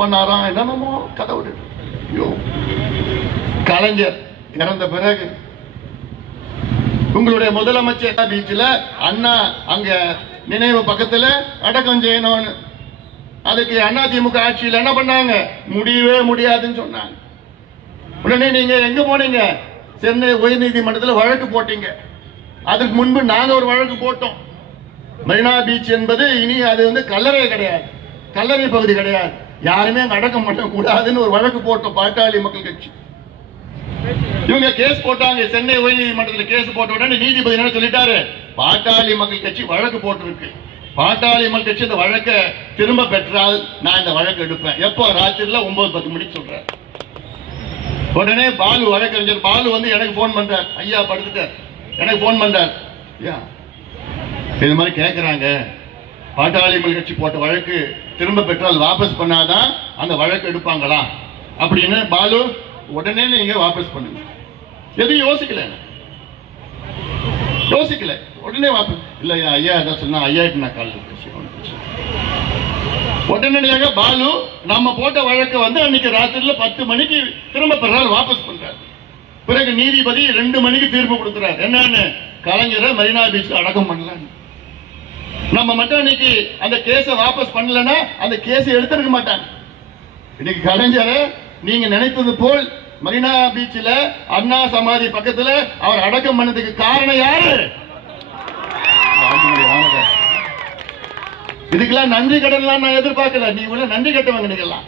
பண்ணாராம் என்னமோ கதை விட்டு ஐயோ. கலைஞர் இறந்த பிறகு உங்களுடைய முதலமைச்சர் பீச்சில் அண்ணா அங்க நினைவு பக்கத்தில் அடக்கம் செய்யணும்னு. அதுக்கு அதிமுக ஆட்சியில் என்ன பண்ணாங்க? முடியவே முடியாதுன்னு சொன்னாங்க. உடனே நீங்க எங்க போனீங்க? சென்னை உயர்நீதிமன்றத்தில் வழக்கு போட்டீங்க. அதுக்கு முன்பு நாங்கள் ஒரு வழக்கு போட்டோம். மெரினா பீச் என்பது இனி அது வந்து கல்லறை கிடையாது. கல்லறை பகுதி கிடையாது. யாருமே நடக்க மாட்டக்கூடாதுன்னு ஒரு வழக்கு போட்டோம் பாட்டாளி மக்கள் கட்சி. இவங்க கேஸ் போட்டாங்க சென்னை உயர்நீதிமன்றத்தில் கேஸ் போட்ட உடனே நீதிபதி என்ன சொல்லிட்டாரு? பாட்டாளி மக்கள் கட்சி வழக்கு போட்டிருக்கு. பாட்டாளி மக்கள் கட்சி இந்த வழக்கை திரும்ப பெற்றால் நான் இந்த வழக்கு எடுப்பேன். எப்போ? ராத்திரில ஒன்பது பத்து மணிக்கு சொல்றேன். உடனே பாலு வழக்கறிஞர் பாலு வந்து எனக்கு ஃபோன் பண்றார். ஐயா படுத்துட்டார். எனக்கு ஃபோன் பண்றார். ஐயா இது மாதிரி கேட்குறாங்க பாட்டாளி மக்கள் கட்சி போட்ட வழக்கு திரும்ப பெற்றால் வாபஸ் பண்ணாதான் அந்த வழக்கு எடுப்பாங்களா? அப்படின்னு பாலு உடனே நீங்க வாபஸ் பண்ணுங்க. எதுவும் யோசிக்கல. யோசிக்கல. உடனே வாபஸ் இல்ல ஐயா ஐயா ஏதாவது சொன்னா ஐயா நான் காலையில் பேசுறேன் பிரச்சனை உடனடியாக பாலு நம்ம போட்ட வழக்கை வந்து அன்னைக்கு ராத்திரில பத்து மணிக்கு திரும்ப பெறால் வாபஸ் பண்றாரு. பிறகு நீதிபதி ரெண்டு மணிக்கு தீர்ப்பு கொடுக்குறாரு. என்னன்னு கலைஞரை மெரினா பீச் அடக்கம் பண்ணலான்னு. நம்ம மட்டும் இன்னைக்கு அந்த கேஸை வாபஸ் பண்ணலன்னா அந்த கேஸை எடுத்திருக்க மாட்டாங்க. இன்னைக்கு கலைஞரை நீங்க நினைத்தது போல் மரினா பீச்சில் அண்ணா சமாதி பக்கத்துல அவர் அடக்கம் பண்ணதுக்கு காரணம் யாரு? இதுக்கெல்லாம் நன்றி கடன்லாம் நான் எதிர்பார்க்கல. நீ உள்ள நன்றி கட்டவங்க நீங்கெல்லாம்.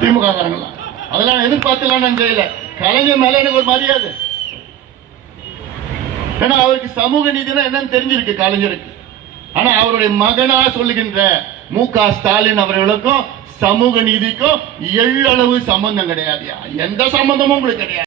திமுக காரங்களாம் அதெல்லாம் எதிர்பார்த்துலாம் நான் செய்யல. கலைஞர் மேல எனக்கு ஒரு மரியாதை. ஏன்னா அவருக்கு சமூக நீதினா என்னன்னு தெரிஞ்சிருக்கு கலைஞருக்கு. ஆனா அவருடைய மகனா சொல்லுகின்ற மு க. ஸ்டாலின் அவர்களுக்கும் சமூக நீதிக்கும் எள்ளளவு சம்பந்தம் கிடையாது. எந்த சம்பந்தமும் உங்களுக்கு கிடையாது.